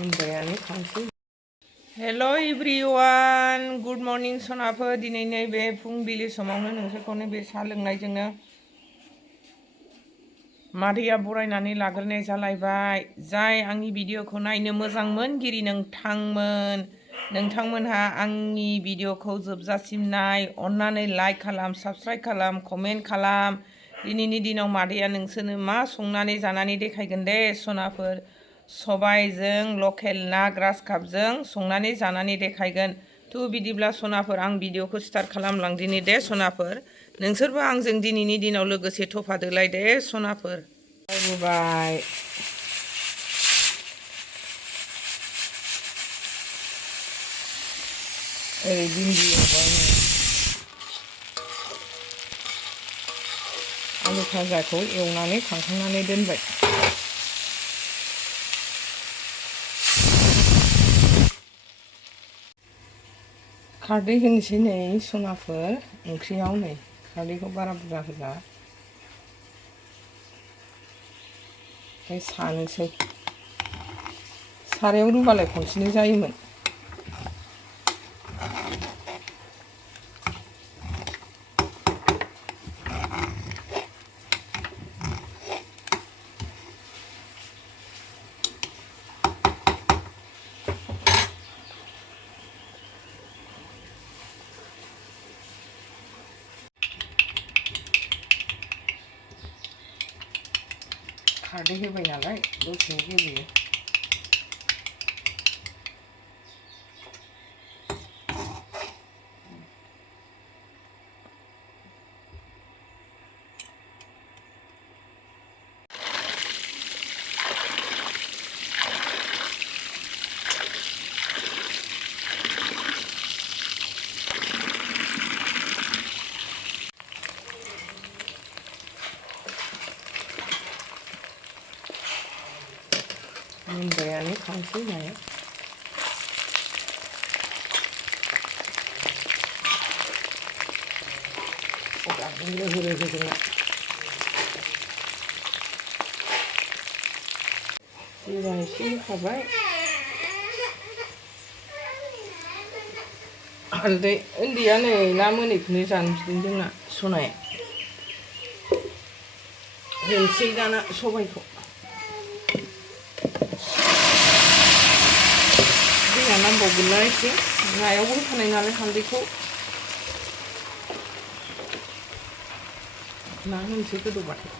मोनबायानो खांसै। हेल' everyone, good morning सनाफोर। दिनै नैबे फुंबिलि समावनो नोंसोरखौनो बे साहा लोंनायजोंनो मादैया बरायनानै लाग्रोनाय जालायबाय। जाय आंनि भिडिअखौ नायनो मोजां मोनगिरि नोंथांमोनहा आंनि भिडिअखौ जोबजासिम नाय। अन्नानै लाइक खालाम, साबस्क्राइब खालाम, कमेन्ट खालाम। दिनैनि दिनाव मादैया नोंसोरनो मा संनानै जानानै देखायगोन दे सनाफोर। सबायजों लकेल ना ग्रास कापजों संनानै जानानै देखायगोन। बिदिब्ला सनाफोर आं भिडिअखौ स्टार्ट खालामलांदिनि दे सनाफोर। नोंसोरबो आंजों दिनैनि दिनाव लोगोसे थफादोलाय दे सनाफोर। YBY ओरै भिन्दि एवबाय, आलु भाजाखौ एवनानै खांखांनानै दोनबाय। खारदै होनोसै नै सनाफोर ओंख्रियाव। नै खारदैखौ बारा बुरजा होजा, ओमफ्राय सानोसै। सारायाव रुबालाय खनसेनो जायोमोन। खारदै होबाय नालाय दसेनो गेब्लेयो। मोनबायानो खांसै नाया। रोहो रोहो जोंना जिरा एसे होखाबाय, हालदै। उन्दैया नै ना मोनैखौनो जानो बिदों जोंना सनाया। होनोसै दाना सबायखौ। दैया नांबावगोनना एसे, नायावबो होखानाय नालाय हालदैखौ। ना होनोसै गोदौबाथाय।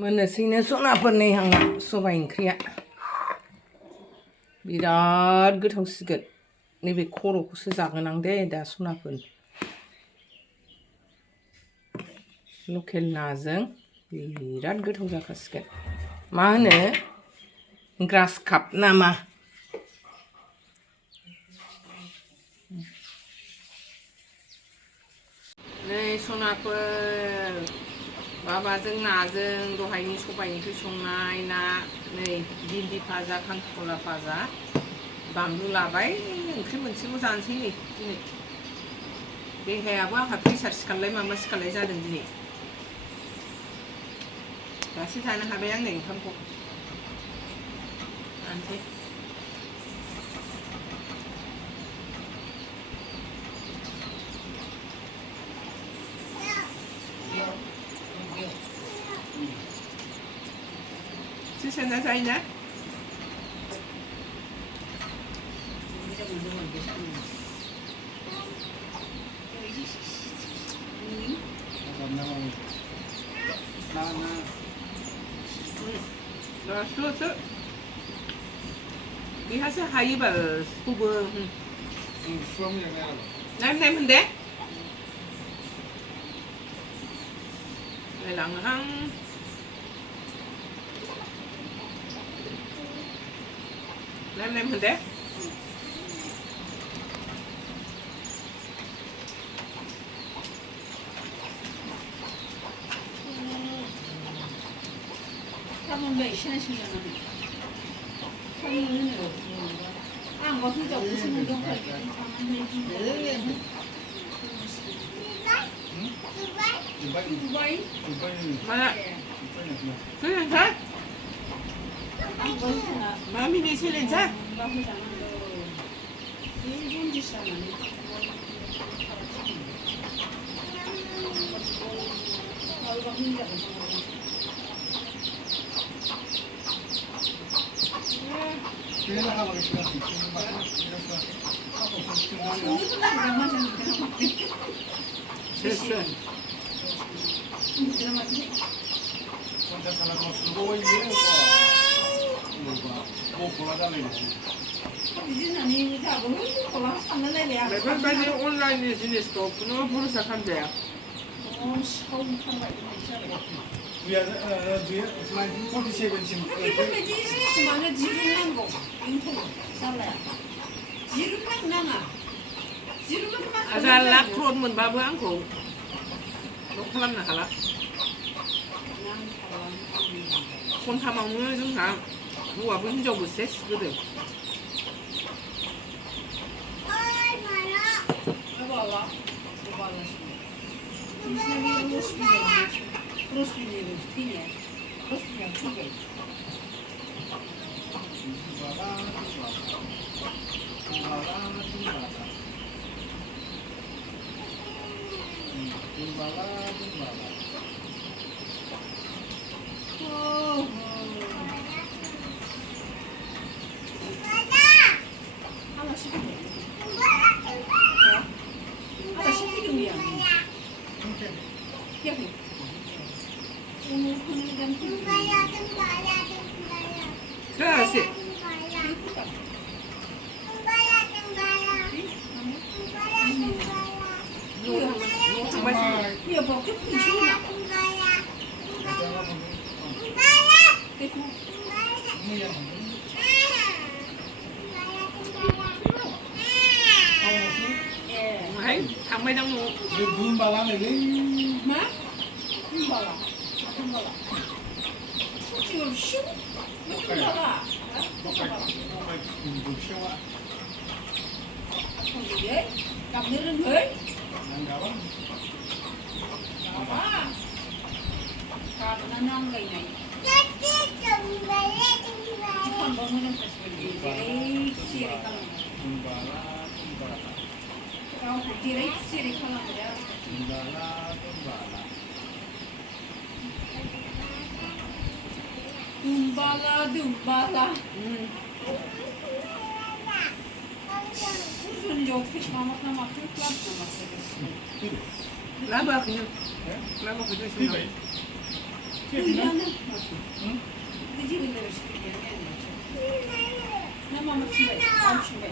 मोननोसैनो सनाफोर नै आंना सबाय ओंख्रिया। बिराद गोथावसिगोन। नैबे खर'खौसो जागोन आं दे दा सनाफोर। लकेल नाजों बिराद गोथाव जाखासिगोन। मा होनो ग्रास काप नामा? नै सनाफोर, माबाजों नाजों दहायनि सबाय ओंख्रि संनाय ना, नै भिन्दि भाजा, खांख्रिखला भाजा, बानलु लाबाय। ओंख्रि मोनसेल' जानोसै नै दिनै। देहायाबो आंहा प्रेसार सिखारलाय माबा सिखारलाय जादों दिनै। दासो जानो हाबाय आं नै ओंखामखौ। जानोसै। Susan na? Bihasa hayibal kubo. Nem hindi. Kailangan nem hindi. Tamam ben işine şimdi. Mana? Selesai? Mami ni selesai? Selesai. Mereka banyak online jenis tu, penuh berusaha kan dia. We are 1947. mana jiru nanggo ingko salah jiru nanga jiru nang Asal lakron mun babu angko. Lokal nak kalah. Kon tamang mu jung ha. Gua pun jauh ses gitu. Bala terus ini tinya terus yang tiga Kasih. Iya, bokep lucu. Hai, thằng mấy đang ngủ. Belum balang lagi. Hah? Bala. Bala. Cium cium. Bala. Vậy, cầm nước lên Huế. Cầm nó non gầy này. Chứ còn bông nó phải gì đấy, chia đấy không? Kau chia đấy không làm được. Dumbala. Yok, hiç mamakla makul yapmaması. Lá bakın. Lá bakın şunu. Uyanı. Dici bilir işte. Ne mamak şimdi? Am şimdi.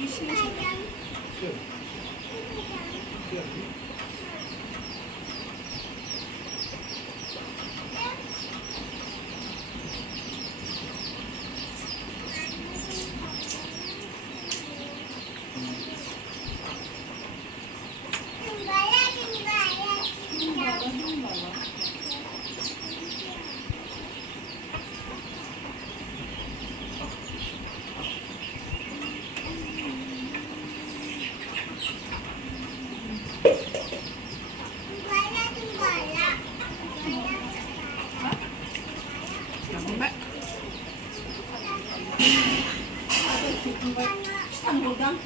Yeşil yeşil. Buradan.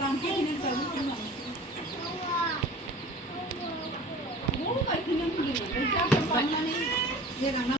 Làm cái này